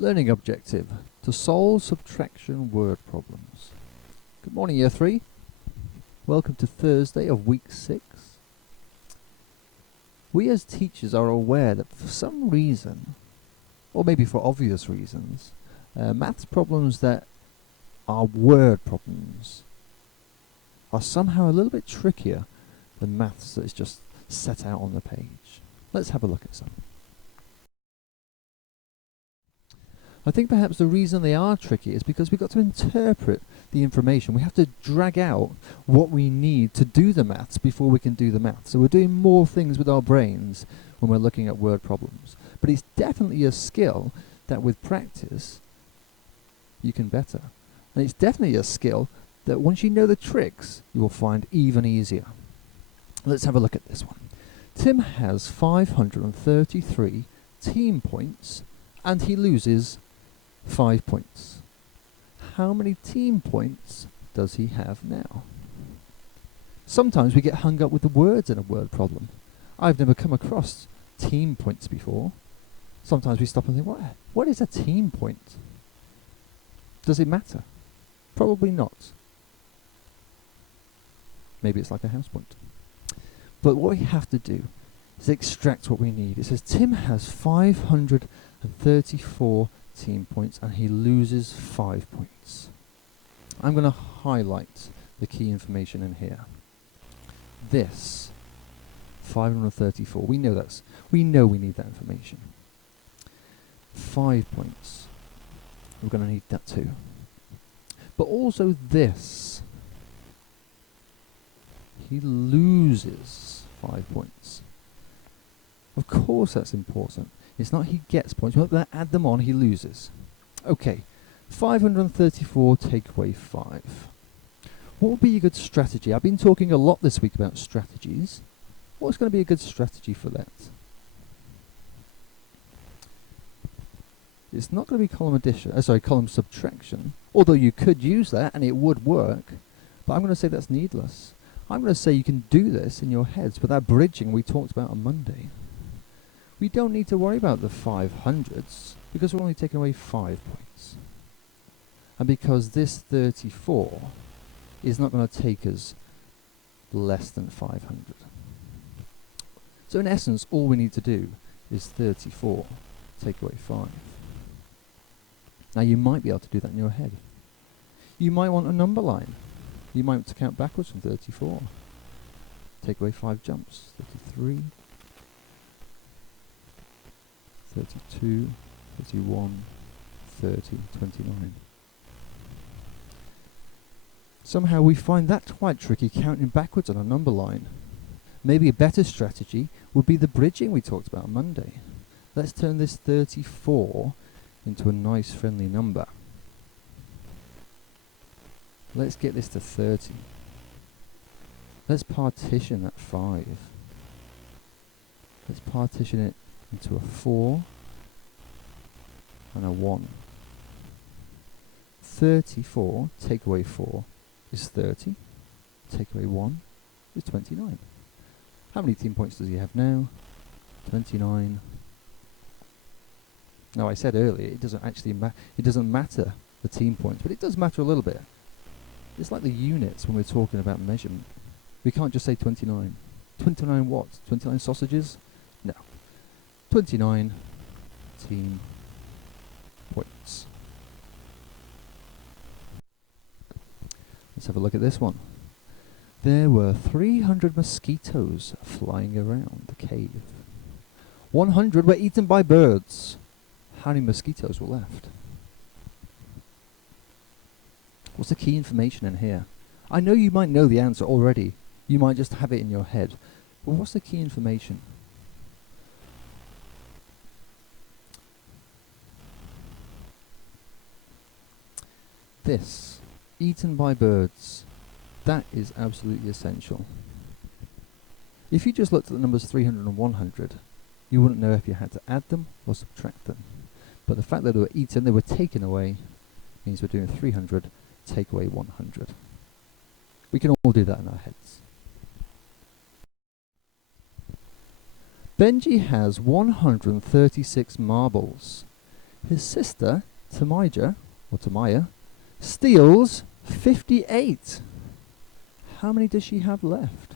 Learning objective, to solve subtraction word problems. Good morning, Year 3. Welcome to Thursday of week 6. We as teachers are aware that for some reason, or maybe for obvious reasons, maths problems that are word problems are somehow a little bit trickier than maths that is just set out on the page. Let's have a look at some. I think perhaps the reason they are tricky is because we've got to interpret the information. We have to drag out what we need to do the maths before we can do the maths. So we're doing more things with our brains when we're looking at word problems. But it's definitely a skill that with practice you can better. And it's definitely a skill that once you know the tricks, you will find even easier. Let's have a look at this one. Tim has 533 team points and he loses 5 points. How many team points does he have now? Sometimes we get hung up with the words in a word problem. I've never come across team points before. Sometimes we stop and think, what is a team point? Does it matter? Probably not. Maybe it's like a house point. But what we have to do is extract what we need. It says Tim has 534 team points and he loses 5 points. I'm going to highlight the key information in here. This 534, we know we need that information. 5 points, we're going to need that too. But also this, he loses 5 points. Of course that's important. It's not he gets points, we don't add them on, he loses. Okay, 534 take away 5. What would be a good strategy? I've been talking a lot this week about strategies. What's going to be a good strategy for that? It's not going to be column subtraction, although you could use that and it would work, but I'm going to say that's needless. I'm going to say you can do this in your heads with that bridging we talked about on Monday. We don't need to worry about the 500s because we're only taking away 5 points. And because this 34 is not going to take us less than 500. So in essence, all we need to do is 34 take away 5. Now you might be able to do that in your head. You might want a number line. You might want to count backwards from 34. Take away 5 jumps. 33, 32, 31, 30, 29. Somehow we find that quite tricky counting backwards on a number line. Maybe a better strategy would be the bridging we talked about on Monday. Let's turn this 34 into a nice friendly number. Let's get this to 30. Let's partition that 5. Let's partition it into a 4 and a 1. 34 take away 4 is 30. Take away 1 is 29. How many team points does he have now? 29. Now I said earlier it doesn't actually matter the team points, but it does matter a little bit. It's like the units when we're talking about measurement. We can't just say 29. 29 what? 29 sausages? No. 29 team points. Let's have a look at this one. There were 300 mosquitoes flying around the cave. 100 were eaten by birds. How many mosquitoes were left? What's the key information in here? I know you might know the answer already. You might just have it in your head. But what's the key information? This, eaten by birds, that is absolutely essential. If you just looked at the numbers 300 and 100, you wouldn't know if you had to add them or subtract them. But the fact that they were eaten, they were taken away, means we're doing 300, take away 100. We can all do that in our heads. Benji has 136 marbles. His sister, Tamija, or Tamaya, steals 58. How many does she have left?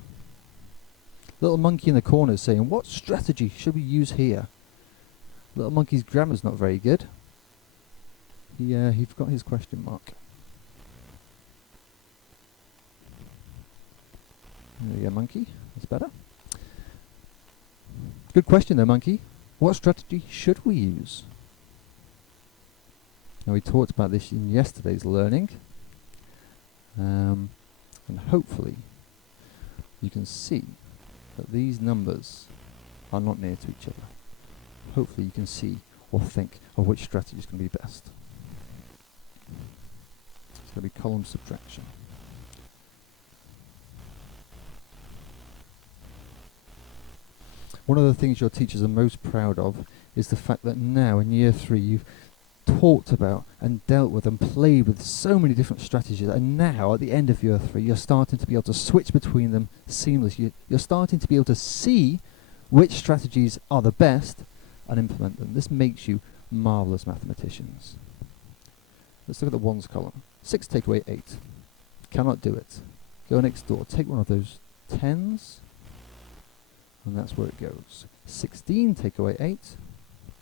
Little monkey in the corner is saying, what strategy should we use here? Little monkey's grammar's not very good. He forgot his question mark. There you go, monkey. That's better. Good question though, monkey. What strategy should we use? Now we talked about this in yesterday's learning. And hopefully you can see that these numbers are not near to each other. Hopefully you can see or think of which strategy is going to be best. It's going to be column subtraction. One of the things your teachers are most proud of is the fact that now in year 3 you've talked about and dealt with and played with so many different strategies, and now at the end of year 3 you're starting to be able to switch between them seamlessly. You're starting to be able to see which strategies are the best and implement them. This makes you marvellous mathematicians. Let's look at the ones column. 6 take away 8. Cannot do it. Go next door, take one of those 10s, and that's where it goes. 16 take away 8.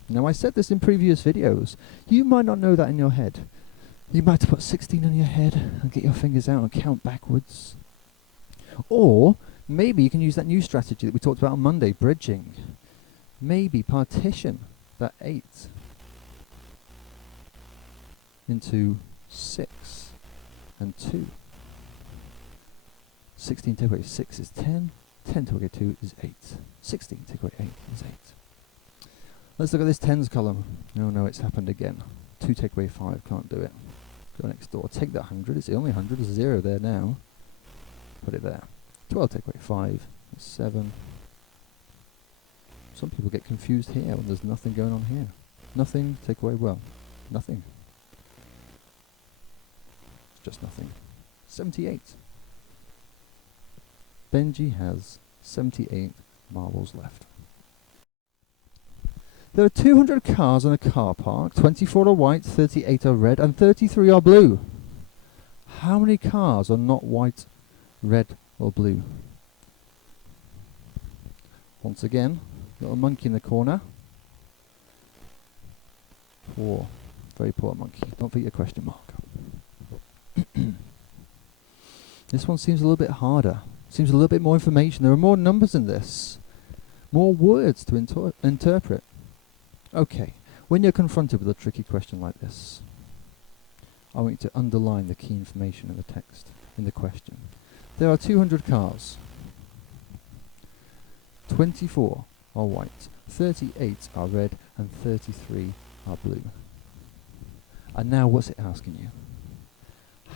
Now I said this in previous videos. You might not know that in your head. You might put 16 in your head and get your fingers out and count backwards. Or maybe you can use that new strategy that we talked about on Monday, bridging. Maybe partition that 8 into 6 and 2. 16 take away 6 is 10. 10 take away 2 is 8. 16 take away 8 is 8. Let's look at this tens column. No, it's happened again. 2 take away 5, can't do it. Go next door, take that 100, it's the only 100, there's a 0 there now. Put it there. 12 take away 5 is 7. Some people get confused here when there's nothing going on here. Nothing, take away, well, nothing. Just nothing. 78. Benji has 78 marbles left. There are 200 cars in a car park. 24 are white, 38 are red, and 33 are blue. How many cars are not white, red, or blue? Once again, little monkey in the corner. Poor, very poor monkey. Don't forget your question mark. This one seems a little bit harder. Seems a little bit more information. There are more numbers in this. More words to interpret. Okay, when you're confronted with a tricky question like this, I want you to underline the key information in the text, in the question. There are 200 cars. 24 are white, 38 are red, and 33 are blue. And now what's it asking you?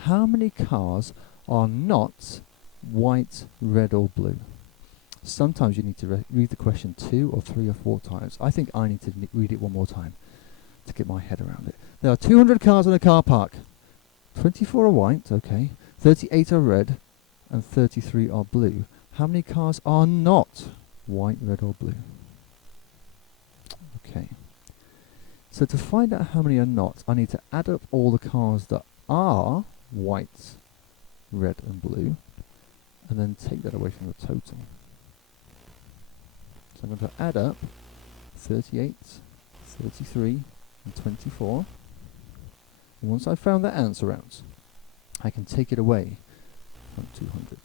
How many cars are not white, red, or blue? Sometimes you need to read the question 2 or 3 or 4 times. I think I need to read it one more time to get my head around it. There are 200 cars in a car park. 24 are white, okay. 38 are red, and 33 are blue. How many cars are not white, red, or blue? Okay. So to find out how many are not, I need to add up all the cars that are white, red, and blue, and then take that away from the total. So I'm going to add up 38, 33, and 24. And once I've found that answer out, I can take it away from 200.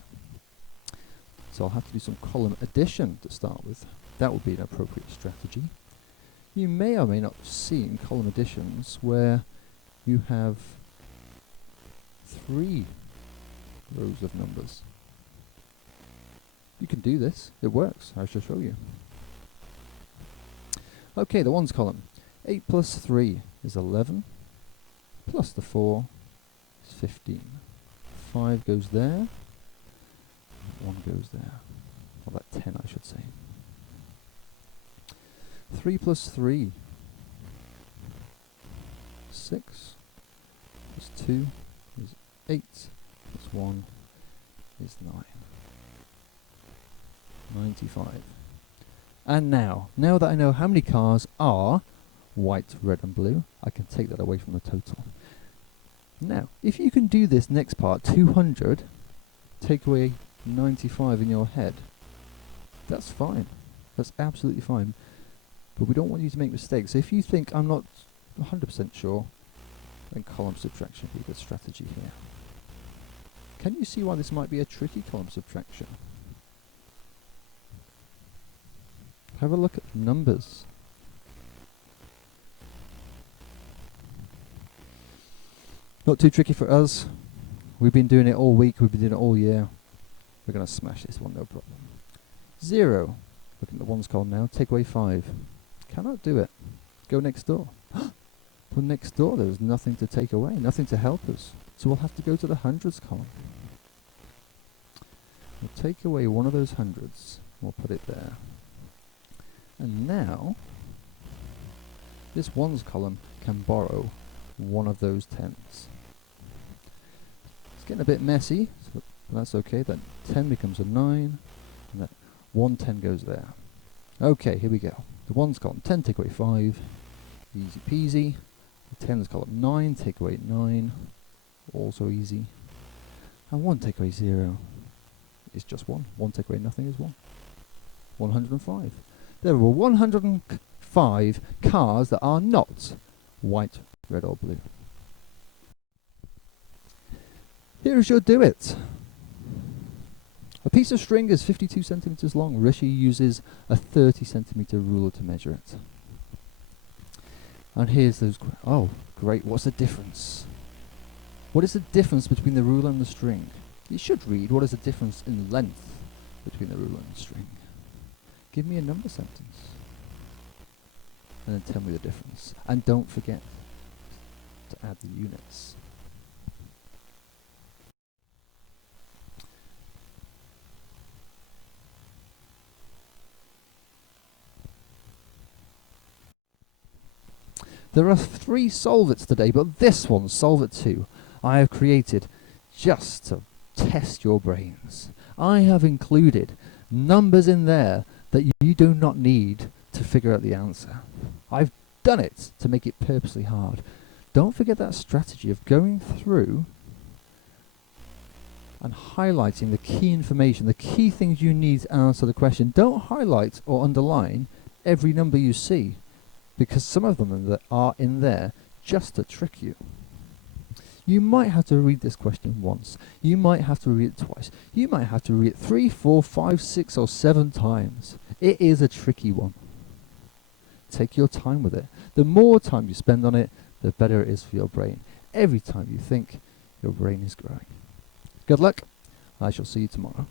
So I'll have to do some column addition to start with. That would be an appropriate strategy. You may or may not have seen column additions where you have 3 rows of numbers. You can do this. It works. I shall show you. Okay, the ones column. 8 plus 3 is 11. Plus the 4 is 15. 5 goes there. 1 goes there. Or that 10, I should say. 3 plus 3. 6. Plus 2 is 8. Plus 1 is 9. 95. And now that I know how many cars are white, red and blue. I can take that away from the total. Now, if you can do this next part, 200, take away 95 in your head, that's fine. That's absolutely fine. But we don't want you to make mistakes. So if you think I'm not 100% sure, then column subtraction would be a good strategy here. Can you see why this might be a tricky column subtraction? Have a look at the numbers. Not too tricky for us. We've been doing it all week, we've been doing it all year. We're going to smash this one, no problem. 0. Looking at the ones column now. Take away 5. Cannot do it. Go next door. Well, next door there's nothing to take away, nothing to help us. So we'll have to go to the hundreds column. We'll take away one of those hundreds. We'll put it there. And now, this ones column can borrow one of those tens. It's getting a bit messy, so that's okay. That 10 becomes a 9, and that 1 10 goes there. Okay, here we go. The ones column, 10 take away 5, easy peasy. The tens column, 9 take away 9, also easy. And 1 take away 0 is just 1. 1 take away nothing is 1. 105. There were 105 cars that are not white, red or blue. Here's your do it. A piece of string is 52 centimeters long. Rishi uses a 30 centimeter ruler to measure it. And here's those. Oh, great. What's the difference? What is the difference between the ruler and the string? You should read what is the difference in length between the ruler and the string. Give me a number sentence. And then tell me the difference. And don't forget to add the units. There are 3 solve its today, but this one, Solve It 2, I have created just to test your brains. I have included numbers in there that you do not need to figure out the answer. I've done it to make it purposely hard. Don't forget that strategy of going through and highlighting the key information, the key things you need to answer the question. Don't highlight or underline every number you see, because some of them are in there just to trick you. You might have to read this question once. You might have to read it twice. You might have to read it 3, 4, 5, 6 or 7 times. It is a tricky one. Take your time with it. The more time you spend on it, the better it is for your brain. Every time you think, your brain is growing. Good luck. I shall see you tomorrow.